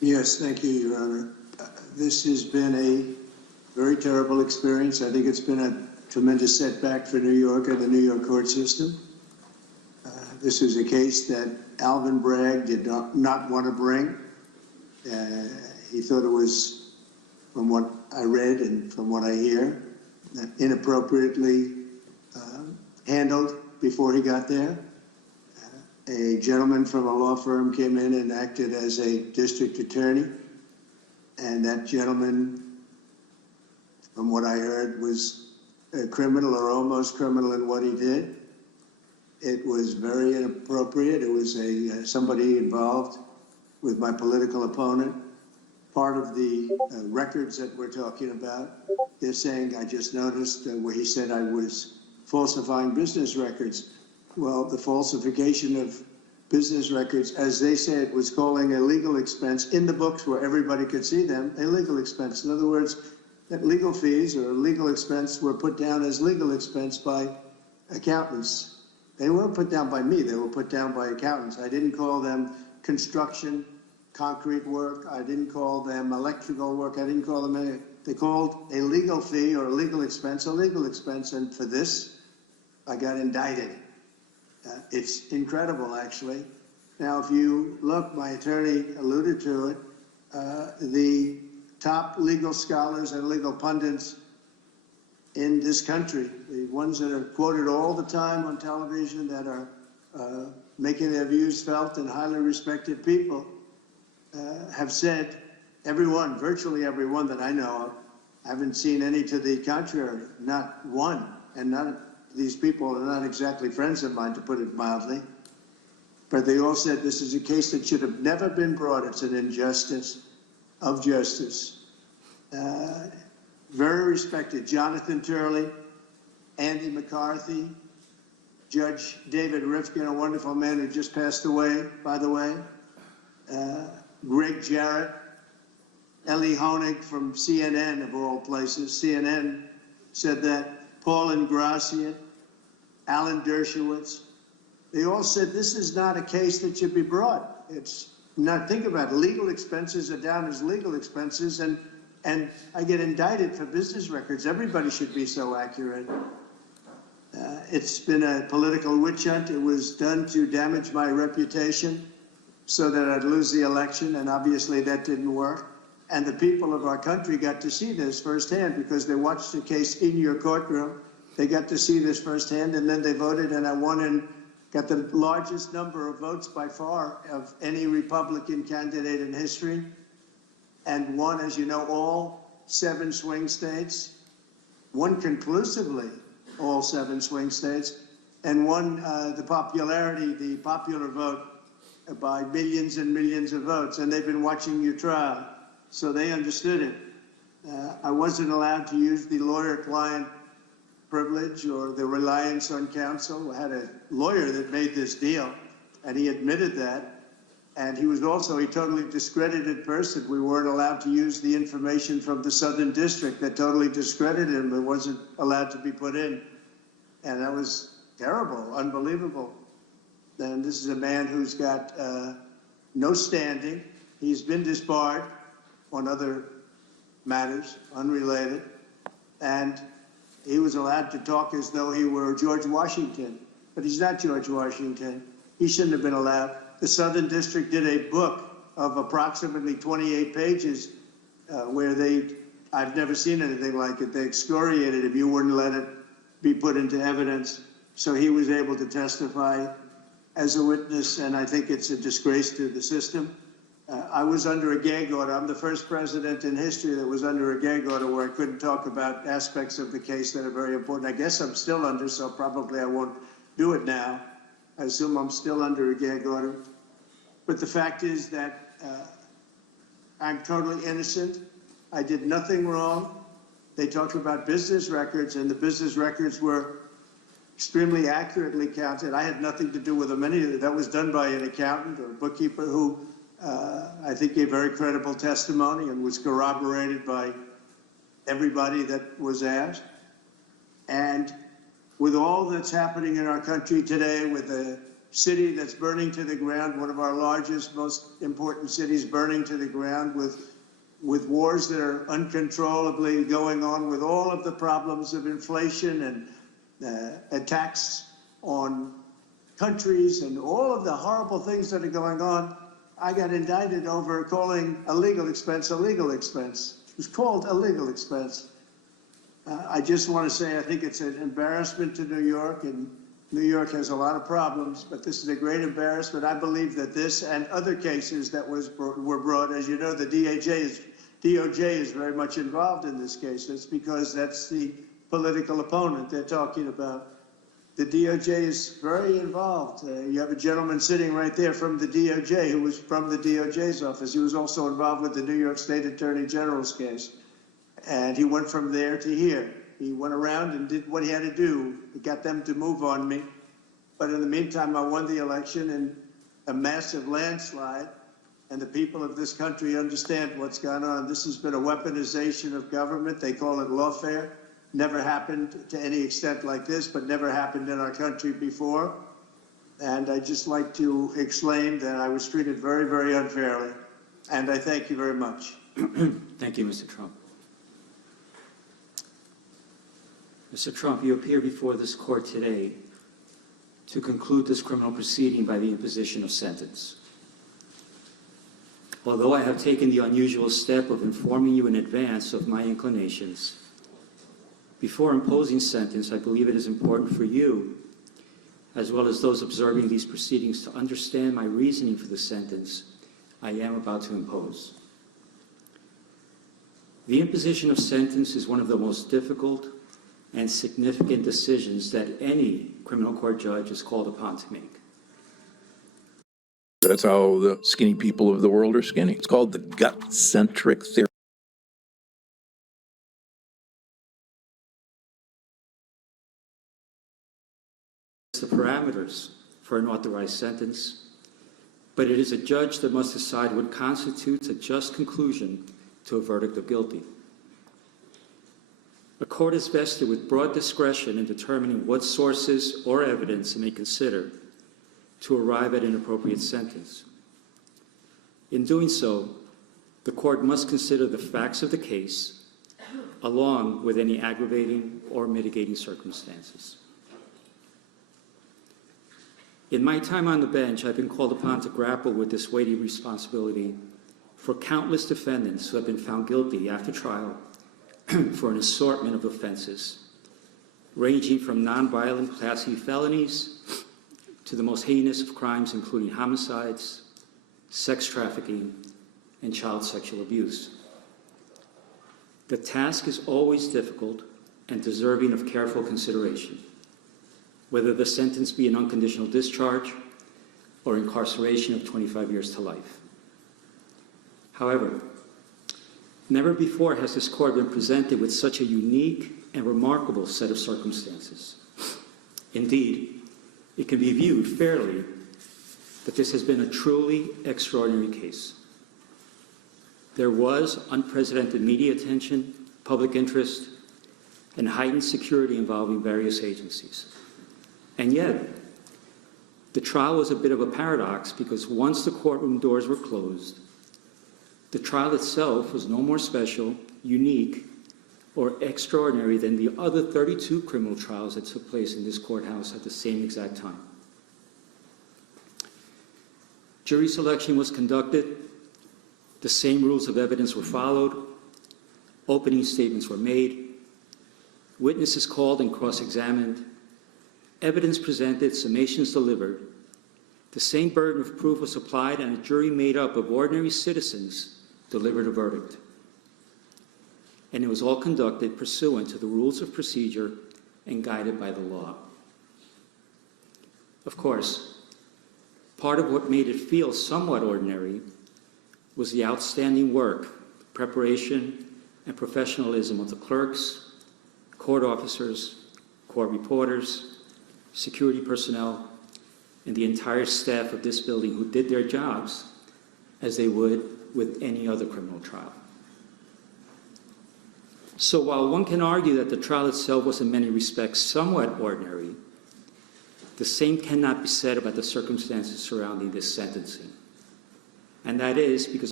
Yes, thank you, Your Honor. This has been a very terrible experience. I think it's been a tremendous setback for New York and the New York court system. This was a case that Alvin Bragg did not want to bring. He thought it was, from what I read and from what I hear, inappropriately handled before he got there. A gentleman from a law firm came in and acted as a district attorney, and that gentleman, from what I heard, was a criminal or almost criminal in what he did. It was very inappropriate. It was somebody involved with my political opponent. Part of the records that we're talking about, they're saying, I just noticed where he said I was falsifying business records. Well, the falsification of business records, as they say, it was calling a legal expense in the books where everybody could see them, a legal expense. In other words, that legal fees or legal expense were put down as legal expense by accountants. They weren't put down by me, they were put down by accountants. I didn't call them construction, concrete work. I didn't call them electrical work. I didn't call them anything. They called a legal fee or a legal expense, and for this, I got indicted. It's incredible, actually. Now, if you look, my attorney alluded to it, the top legal scholars and legal pundits in this country, the ones that are quoted all the time on television, that are making their views felt and highly respected people, have said, everyone, virtually everyone that I know of, I haven't seen any to the contrary, not one, and none. These people are not exactly friends of mine, to put it mildly, but they all said this is a case that should have never been brought. It's an injustice of justice. Very respected Jonathan Turley, Andy McCarthy, Judge David Rifkin, a wonderful man who just passed away, by the way, Greg Jarrett, Ellie Honig from CNN, of all places. CNN said that, Paul Ingratian, Alan Dershowitz, they all said this is not a case that should be brought. It's not, think about it, legal expenses are down as legal expenses, and I get indicted for business records. Everybody should be so accurate. It's been a political witch hunt. It was done to damage my reputation so that I'd lose the election, and obviously that didn't work. And the people of our country got to see this firsthand because they watched the case in your courtroom. They got to see this firsthand, and then they voted, and I won and got the largest number of votes by far of any Republican candidate in history, and won, as you know, all 7 swing states, won conclusively all 7 swing states, and won the popular vote by millions and millions of votes. And they've been watching your trial, so they understood it. I wasn't allowed to use the lawyer-client privilege or the reliance on counsel. I had a lawyer that made this deal, and he admitted that. And he was also a totally discredited person. We weren't allowed to use the information from the Southern District that totally discredited him. It wasn't allowed to be put in. And that was terrible, unbelievable. And this is a man who's got no standing. He's been disbarred on other matters, unrelated. And he was allowed to talk as though he were George Washington. But he's not George Washington. He shouldn't have been allowed. The Southern District did a book of approximately 28 pages where I've never seen anything like it. They excoriated if you wouldn't let it be put into evidence. So he was able to testify as a witness, and I think it's a disgrace to the system. I was under a gag order. I'm the first president in history that was under a gag order where I couldn't talk about aspects of the case that are very important. I guess I'm still under, so probably I won't do it now. I assume I'm still under a gag order. But the fact is that I'm totally innocent. I did nothing wrong. They talked about business records, and the business records were extremely accurately counted. I had nothing to do with them. That was done by an accountant or a bookkeeper who I think gave very credible testimony and was corroborated by everybody that was asked. And with all that's happening in our country today, with the city that's burning to the ground, one of our largest, most important cities burning to the ground with wars that are uncontrollably going on, with all of the problems of inflation and attacks on countries and all of the horrible things that are going on. I got indicted over calling a legal expense a legal expense. It was called a legal expense. I just want to say I think it's an embarrassment to New York, and New York has a lot of problems, but this is a great embarrassment. I believe that this and other cases that were brought, as you know, the DOJ is very much involved in this case. That's because that's the political opponent they're talking about. The DOJ is very involved. You have a gentleman sitting right there from the DOJ who was from the DOJ's office. He was also involved with the New York State Attorney General's case. And he went from there to here. He went around and did what he had to do. He got them to move on me. But in the meantime, I won the election in a massive landslide. And the people of this country understand what's gone on. This has been a weaponization of government. They call it lawfare. Never happened to any extent like this, but never happened in our country before. And I'd just like to explain that I was treated very, very unfairly. And I thank you very much. Thank you, Mr. Trump. Mr. Trump, you appear before this court today to conclude this criminal proceeding by the imposition of sentence. Although I have taken the unusual step of informing you in advance of my inclinations, before imposing sentence, I believe it is important for you, as well as those observing these proceedings, to understand my reasoning for the sentence I am about to impose. The imposition of sentence is one of the most difficult and significant decisions that any criminal court judge is called upon to make. That's how the skinny people of the world are skinny. It's called the gut-centric theory. The parameters for an authorized sentence, but it is a judge that must decide what constitutes a just conclusion to a verdict of guilty. A court is vested with broad discretion in determining what sources or evidence it may consider to arrive at an appropriate sentence. In doing so, the court must consider the facts of the case, along with any aggravating or mitigating circumstances. In my time on the bench, I've been called upon to grapple with this weighty responsibility for countless defendants who have been found guilty after trial for an assortment of offenses, ranging from nonviolent Class E felonies to the most heinous of crimes, including homicides, sex trafficking, and child sexual abuse. The task is always difficult and deserving of careful consideration, whether the sentence be an unconditional discharge or incarceration of 25 years to life. However, never before has this court been presented with such a unique and remarkable set of circumstances. Indeed, it can be viewed fairly that this has been a truly extraordinary case. There was unprecedented media attention, public interest, and heightened security involving various agencies. And yet, the trial was a bit of a paradox because once the courtroom doors were closed, the trial itself was no more special, unique, or extraordinary than the other 32 criminal trials that took place in this courthouse at the same exact time. Jury selection was conducted, the same rules of evidence were followed, opening statements were made, witnesses called and cross-examined, evidence presented, summations delivered. The same burden of proof was applied, and a jury made up of ordinary citizens delivered a verdict. And it was all conducted pursuant to the rules of procedure and guided by the law. Of course, part of what made it feel somewhat ordinary was the outstanding work, preparation, and professionalism of the clerks, court officers, court reporters, security personnel, and the entire staff of this building who did their jobs as they would with any other criminal trial. So while one can argue that the trial itself was in many respects somewhat ordinary, The same cannot be said about the circumstances surrounding this sentencing. And that is because